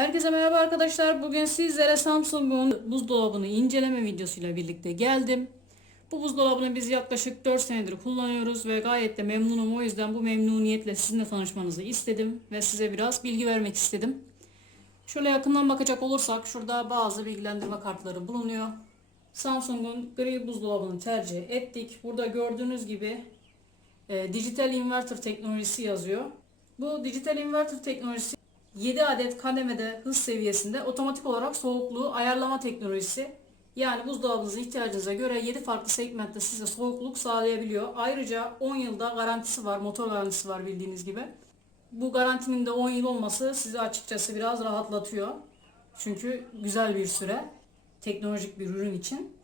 Herkese merhaba arkadaşlar. Bugün sizlere Samsung'un buzdolabını inceleme videosuyla birlikte geldim. Bu buzdolabını biz yaklaşık 4 senedir kullanıyoruz ve gayet de memnunum. O yüzden bu memnuniyetle sizinle tanışmanızı istedim ve size biraz bilgi vermek istedim. Şöyle yakından bakacak olursak şurada bazı bilgilendirme kartları bulunuyor. Samsung'un gri buzdolabını tercih ettik. Burada gördüğünüz gibi e, dijital inverter teknolojisi yazıyor. Bu dijital inverter teknolojisi 7 adet kademede hız seviyesinde otomatik olarak soğukluğu ayarlama teknolojisi. Yani buzdolabınızın ihtiyacınıza göre 7 farklı segmentte size soğukluk sağlayabiliyor. Ayrıca 10 yılda garantisi var, motor garantisi var bildiğiniz gibi. Bu garantinin de 10 yıl olması sizi açıkçası biraz rahatlatıyor. Çünkü güzel bir süre teknolojik bir ürün için.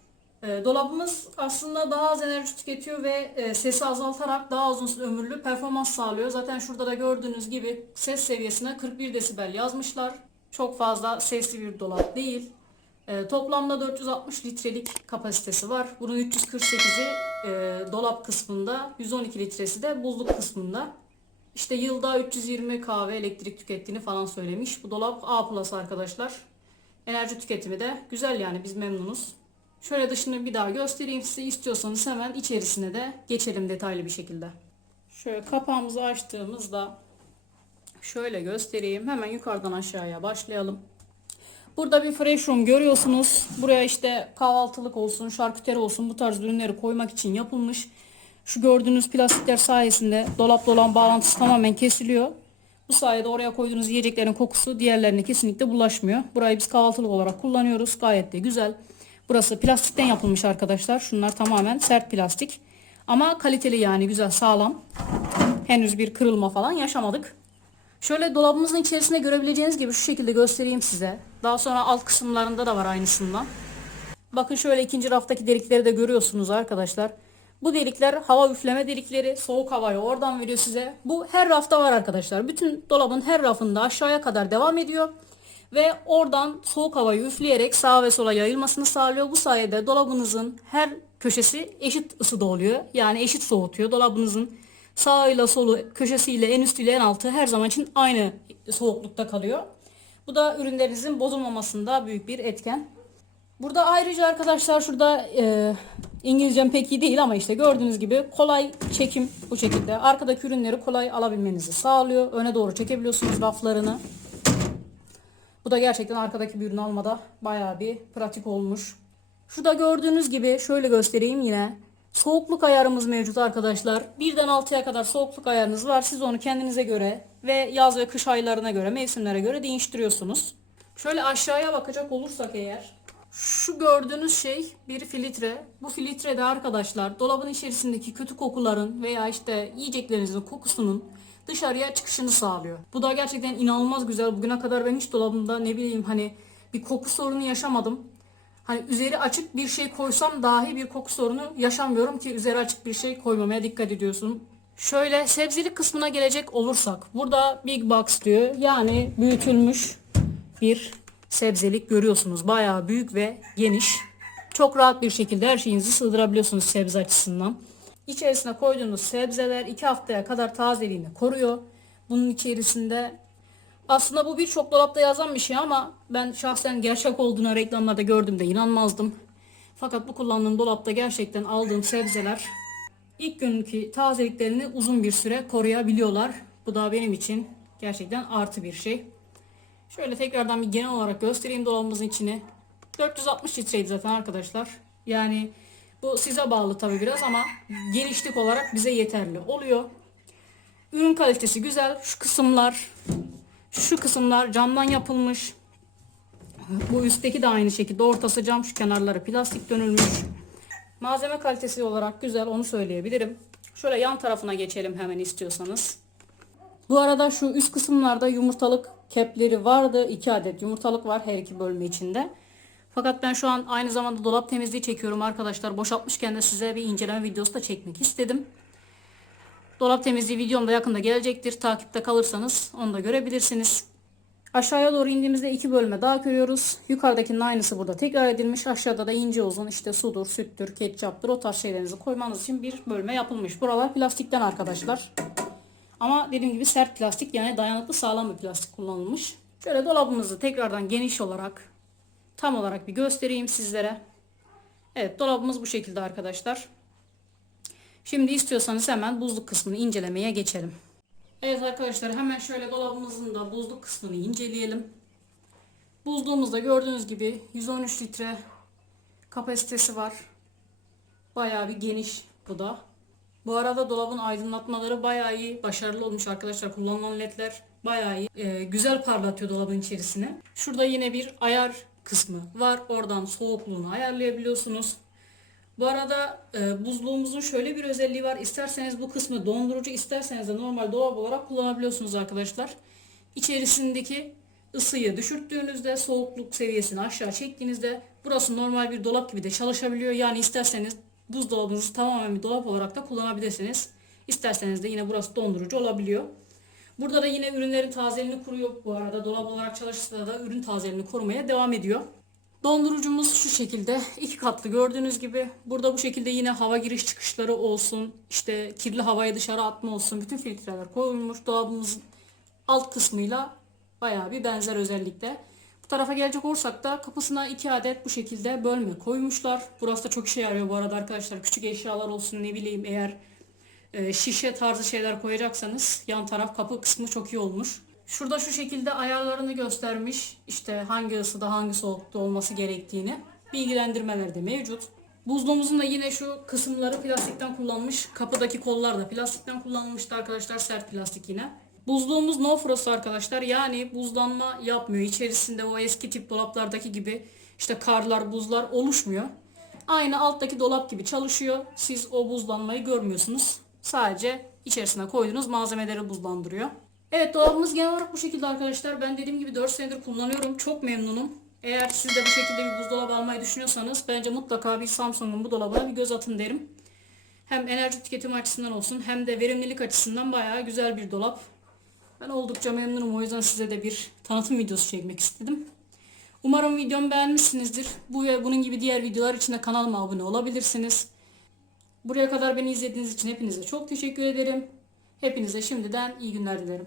E, dolabımız aslında daha az enerji tüketiyor ve e, sesi azaltarak daha uzun ömürlü performans sağlıyor. Zaten şurada da gördüğünüz gibi ses seviyesine 41 desibel yazmışlar. Çok fazla sesli bir dolap değil. E, toplamda 460 litrelik kapasitesi var. Bunun 348'i e, dolap kısmında, 112 litresi de buzluk kısmında. İşte yılda 320 kahve elektrik tükettiğini falan söylemiş. Bu dolap A plus arkadaşlar. Enerji tüketimi de güzel yani biz memnunuz. Şöyle dışını bir daha göstereyim size. İstiyorsanız hemen içerisine de geçelim detaylı bir şekilde. Şöyle kapağımızı açtığımızda şöyle göstereyim. Hemen yukarıdan aşağıya başlayalım. Burada bir fresh room görüyorsunuz. Buraya işte kahvaltılık olsun, şarküteri olsun bu tarz ürünleri koymak için yapılmış. Şu gördüğünüz plastikler sayesinde dolapla olan bağlantısı tamamen kesiliyor. Bu sayede oraya koyduğunuz yiyeceklerin kokusu diğerlerine kesinlikle bulaşmıyor. Burayı biz kahvaltılık olarak kullanıyoruz. Gayet de güzel. Burası plastikten yapılmış arkadaşlar. Şunlar tamamen sert plastik. Ama kaliteli yani güzel sağlam. Henüz bir kırılma falan yaşamadık. Şöyle dolabımızın içerisinde görebileceğiniz gibi şu şekilde göstereyim size. Daha sonra alt kısımlarında da var aynısından. Bakın şöyle ikinci raftaki delikleri de görüyorsunuz arkadaşlar. Bu delikler hava üfleme delikleri. Soğuk havayı oradan veriyor size. Bu her rafta var arkadaşlar. Bütün dolabın her rafında aşağıya kadar devam ediyor. Ve oradan soğuk havayı üfleyerek sağa ve sola yayılmasını sağlıyor. Bu sayede dolabınızın her köşesi eşit ısıda oluyor. Yani eşit soğutuyor. Dolabınızın sağıyla solu, köşesiyle en üstüyle en altı her zaman için aynı soğuklukta kalıyor. Bu da ürünlerinizin bozulmamasında büyük bir etken. Burada ayrıca arkadaşlar şurada e, İngilizcem pek iyi değil ama işte gördüğünüz gibi kolay çekim bu şekilde. Arkadaki ürünleri kolay alabilmenizi sağlıyor. Öne doğru çekebiliyorsunuz raflarını. Bu da gerçekten arkadaki bir ürün almada bayağı bir pratik olmuş. Şurada gördüğünüz gibi şöyle göstereyim yine. Soğukluk ayarımız mevcut arkadaşlar. Birden 6'ya kadar soğukluk ayarınız var. Siz onu kendinize göre ve yaz ve kış aylarına göre, mevsimlere göre değiştiriyorsunuz. Şöyle aşağıya bakacak olursak eğer şu gördüğünüz şey bir filtre. Bu filtrede arkadaşlar dolabın içerisindeki kötü kokuların veya işte yiyeceklerinizin kokusunun dışarıya çıkışını sağlıyor. Bu da gerçekten inanılmaz güzel. Bugüne kadar ben hiç dolabımda ne bileyim hani bir koku sorunu yaşamadım. Hani üzeri açık bir şey koysam dahi bir koku sorunu yaşamıyorum ki üzeri açık bir şey koymamaya dikkat ediyorsun. Şöyle sebzelik kısmına gelecek olursak burada Big Box diyor. Yani büyütülmüş bir sebzelik görüyorsunuz. Bayağı büyük ve geniş. Çok rahat bir şekilde her şeyinizi sığdırabiliyorsunuz sebze açısından. İçerisine koyduğunuz sebzeler 2 haftaya kadar tazeliğini koruyor. Bunun içerisinde aslında bu birçok dolapta yazan bir şey ama ben şahsen gerçek olduğuna reklamlarda gördüğümde inanmazdım. Fakat bu kullandığım dolapta gerçekten aldığım sebzeler ilk günkü tazeliklerini uzun bir süre koruyabiliyorlar. Bu da benim için gerçekten artı bir şey. Şöyle tekrardan bir genel olarak göstereyim dolabımızın içini. 460 litreydi zaten arkadaşlar. Yani bu size bağlı tabi biraz ama genişlik olarak bize yeterli oluyor. Ürün kalitesi güzel. Şu kısımlar şu kısımlar camdan yapılmış. Bu üstteki de aynı şekilde ortası cam şu kenarları plastik dönülmüş. Malzeme kalitesi olarak güzel onu söyleyebilirim. Şöyle yan tarafına geçelim hemen istiyorsanız. Bu arada şu üst kısımlarda yumurtalık kepleri vardı. 2 adet yumurtalık var her iki bölme içinde. Fakat ben şu an aynı zamanda dolap temizliği çekiyorum arkadaşlar. Boşaltmışken de size bir inceleme videosu da çekmek istedim. Dolap temizliği videom da yakında gelecektir. Takipte kalırsanız onu da görebilirsiniz. Aşağıya doğru indiğimizde iki bölme daha görüyoruz. Yukarıdakinin aynısı burada tekrar edilmiş. Aşağıda da ince uzun işte sudur, süttür, ketçaptır o tarz şeylerinizi koymanız için bir bölme yapılmış. Buralar plastikten arkadaşlar. Ama dediğim gibi sert plastik yani dayanıklı sağlam bir plastik kullanılmış. Şöyle dolabımızı tekrardan geniş olarak tam olarak bir göstereyim sizlere. Evet dolabımız bu şekilde arkadaşlar. Şimdi istiyorsanız hemen buzluk kısmını incelemeye geçelim. Evet arkadaşlar hemen şöyle dolabımızın da buzluk kısmını inceleyelim. Buzluğumuzda gördüğünüz gibi 113 litre kapasitesi var. Bayağı bir geniş bu da. Bu arada dolabın aydınlatmaları bayağı iyi, başarılı olmuş arkadaşlar. Kullanılan ledler bayağı iyi. Ee, güzel parlatıyor dolabın içerisini. Şurada yine bir ayar kısmı var. Oradan soğukluğunu ayarlayabiliyorsunuz. Bu arada e, buzluğumuzun şöyle bir özelliği var. İsterseniz bu kısmı dondurucu, isterseniz de normal dolap olarak kullanabiliyorsunuz arkadaşlar. İçerisindeki ısıyı düşürttüğünüzde, soğukluk seviyesini aşağı çektiğinizde burası normal bir dolap gibi de çalışabiliyor. Yani isterseniz buzdolabınızı tamamen bir dolap olarak da kullanabilirsiniz. İsterseniz de yine burası dondurucu olabiliyor. Burada da yine ürünlerin tazeliğini koruyor bu arada. Dolap olarak çalışırsa da ürün tazeliğini korumaya devam ediyor. Dondurucumuz şu şekilde iki katlı gördüğünüz gibi. Burada bu şekilde yine hava giriş çıkışları olsun. işte kirli havayı dışarı atma olsun. Bütün filtreler koyulmuş. Dolabımızın alt kısmıyla bayağı bir benzer özellikte. Bu tarafa gelecek olursak da kapısına iki adet bu şekilde bölme koymuşlar. Burası da çok işe yarıyor bu arada arkadaşlar. Küçük eşyalar olsun ne bileyim eğer e, şişe tarzı şeyler koyacaksanız yan taraf kapı kısmı çok iyi olmuş. Şurada şu şekilde ayarlarını göstermiş. İşte hangi ısıda hangi soğukta olması gerektiğini. Bilgilendirmeler de mevcut. Buzluğumuzun da yine şu kısımları plastikten kullanmış. Kapıdaki kollar da plastikten kullanılmıştı arkadaşlar. Sert plastik yine. Buzluğumuz no frost arkadaşlar. Yani buzlanma yapmıyor. İçerisinde o eski tip dolaplardaki gibi işte karlar, buzlar oluşmuyor. Aynı alttaki dolap gibi çalışıyor. Siz o buzlanmayı görmüyorsunuz. Sadece içerisine koyduğunuz malzemeleri buzlandırıyor. Evet dolabımız genel olarak bu şekilde arkadaşlar. Ben dediğim gibi 4 senedir kullanıyorum. Çok memnunum. Eğer siz de bu şekilde bir buzdolabı almayı düşünüyorsanız bence mutlaka bir Samsung'un bu dolabına bir göz atın derim. Hem enerji tüketimi açısından olsun hem de verimlilik açısından bayağı güzel bir dolap. Ben oldukça memnunum. O yüzden size de bir tanıtım videosu çekmek istedim. Umarım videomu beğenmişsinizdir. Bu ve bunun gibi diğer videolar için de kanalıma abone olabilirsiniz. Buraya kadar beni izlediğiniz için hepinize çok teşekkür ederim. Hepinize şimdiden iyi günler dilerim.